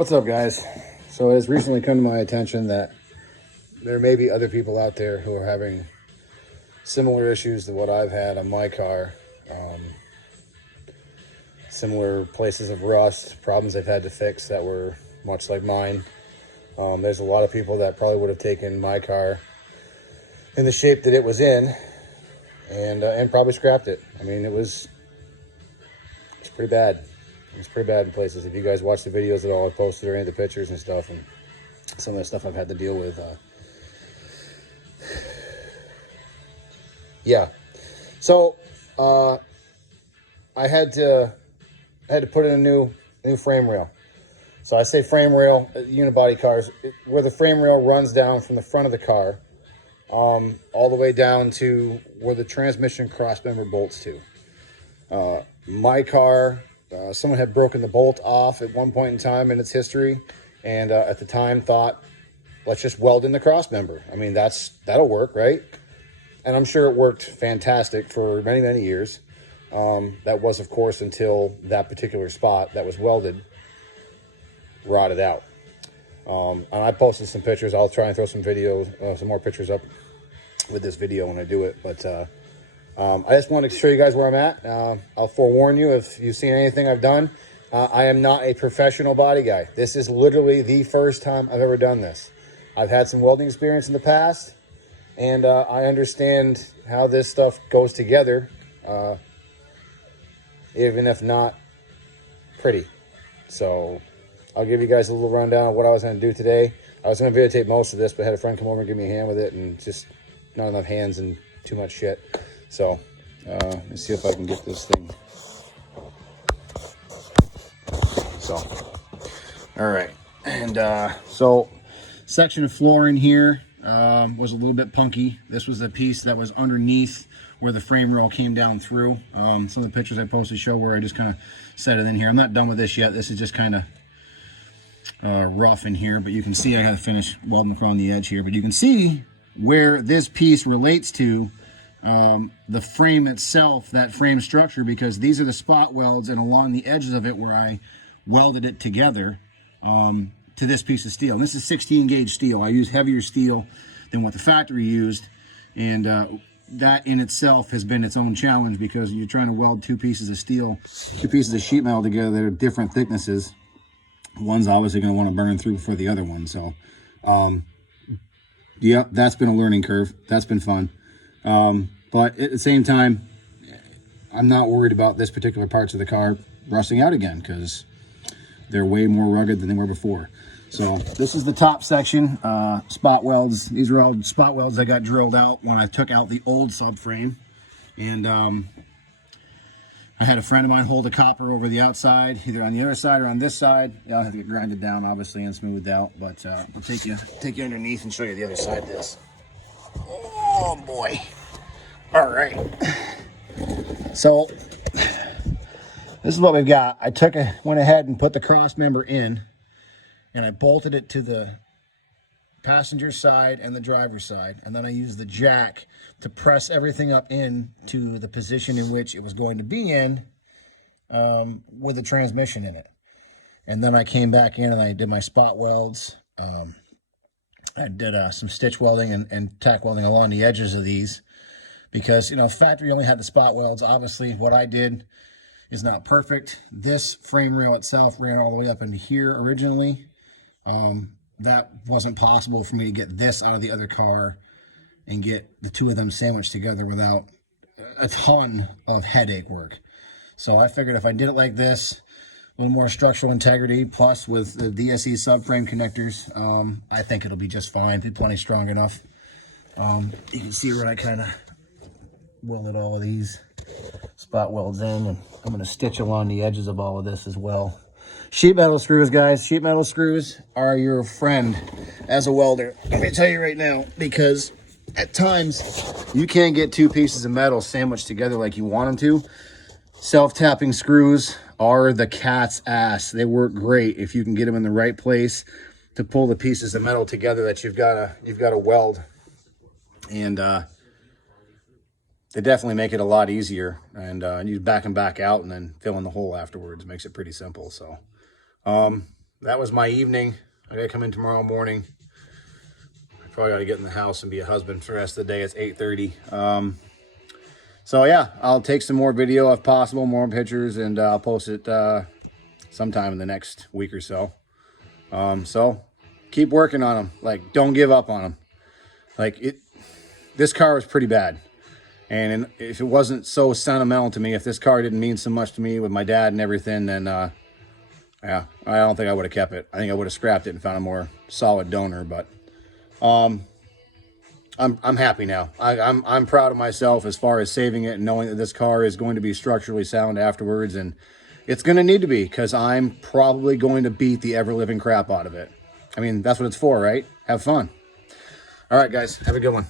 What's up, guys? So it has recently come to my attention that there may be other people out there who are having similar issues to what I've had on my car. Similar places of rust, problems they've had to fix that were much like mine. There's a lot of people that probably would have taken my car in the shape that it was in and probably scrapped it. I mean, it's pretty bad. It's pretty bad in places. If you guys watch the videos at all I posted or any of the pictures and stuff, and some of the stuff I've had to deal with, yeah. So I had to put in a new frame rail. So I say frame rail, unibody cars, where the frame rail runs down from the front of the car, all the way down to where the transmission crossmember bolts to. My car, someone had broken the bolt off at one point in time in its history, and at the time thought, let's just weld in the crossmember. I mean, that'll work, right? And I'm sure it worked fantastic for many, many years. That was, of course, until that particular spot that was welded rotted out. And I posted some pictures. I'll try and throw some videos, some more pictures up with this video when I do it. But I just wanted to show you guys where I'm at. I'll forewarn you, if you've seen anything I've done, I am not a professional body guy. This is literally the first time I've ever done this. I've had some welding experience in the past, and I understand how this stuff goes together, even if not pretty. So I'll give you guys a little rundown of what I was going to do today. I was going to videotape most of this, but I had a friend come over and give me a hand with it, and just not enough hands and too much shit. So let's see if I can get this thing. So, all right. And so section of flooring here was a little bit punky. This was the piece that was underneath where the frame rail came down through. Some of the pictures I posted show where I just kind of set it in here. I'm not done with this yet. This is just kind of rough in here, but you can see I got to finish welding around the edge here. But you can see where this piece relates to the frame itself, that frame structure, because these are the spot welds, and along the edges of it where I welded it together to this piece of steel. And this is 16 gauge steel. I use heavier steel than what the factory used, and that in itself has been its own challenge, because you're trying to weld two pieces of steel, two pieces of sheet metal together that are different thicknesses. One's obviously going to want to burn through before the other one. So yep, that's been a learning curve. That's been fun. But at the same time, I'm not worried about this particular parts of the car rusting out again, because they're way more rugged than they were before. So this is the top section, spot welds. These are all spot welds that got drilled out when I took out the old subframe. And I had a friend of mine hold a copper over the outside, either on the other side or on this side. I'll have to get grinded down, obviously, and smoothed out. But I'll take you underneath and show you the other side of this. Oh boy. All right. So this is what we've got. I went ahead and put the cross member in, and I bolted it to the passenger side and the driver's side. And then I used the jack to press everything up in to the position in which it was going to be in, with the transmission in it. And then I came back in and I did my spot welds. I did some stitch welding and tack welding along the edges of these, because, you know, factory only had the spot welds. Obviously, what I did is not perfect. This frame rail itself ran all the way up into here originally. That wasn't possible for me to get this out of the other car and get the two of them sandwiched together without a ton of headache work. So I figured if I did it like this, a little more structural integrity, plus with the DSE subframe connectors, I think it'll be just fine. Be plenty strong enough. You can see where I kind of welded all of these spot welds in, and I'm going to stitch along the edges of all of this as well. Sheet metal screws, guys. Sheet metal screws are your friend as a welder. Let me tell you right now, because at times you can't get two pieces of metal sandwiched together like you want them to. Self-tapping screws are the cat's ass. They work great if you can get them in the right place to pull the pieces of metal together that you've got to weld. And they definitely make it a lot easier. And you back them back out and then fill in the hole afterwards. Makes it pretty simple. So that was my evening. I gotta come in tomorrow morning. I probably gotta get in the house and be a husband for the rest of the day. It's 8:30. So yeah, I'll take some more video if possible, more pictures, and I'll post it sometime in the next week or so. So keep working on them. Like, don't give up on them. Like, this car was pretty bad. And if it wasn't so sentimental to me, if this car didn't mean so much to me with my dad and everything, then yeah, I don't think I would have kept it. I think I would have scrapped it and found a more solid donor. But I'm happy now. I'm proud of myself as far as saving it and knowing that this car is going to be structurally sound afterwards, and it's going to need to be, because I'm probably going to beat the ever-living crap out of it. I mean, that's what it's for, right? Have fun. All right, guys, have a good one.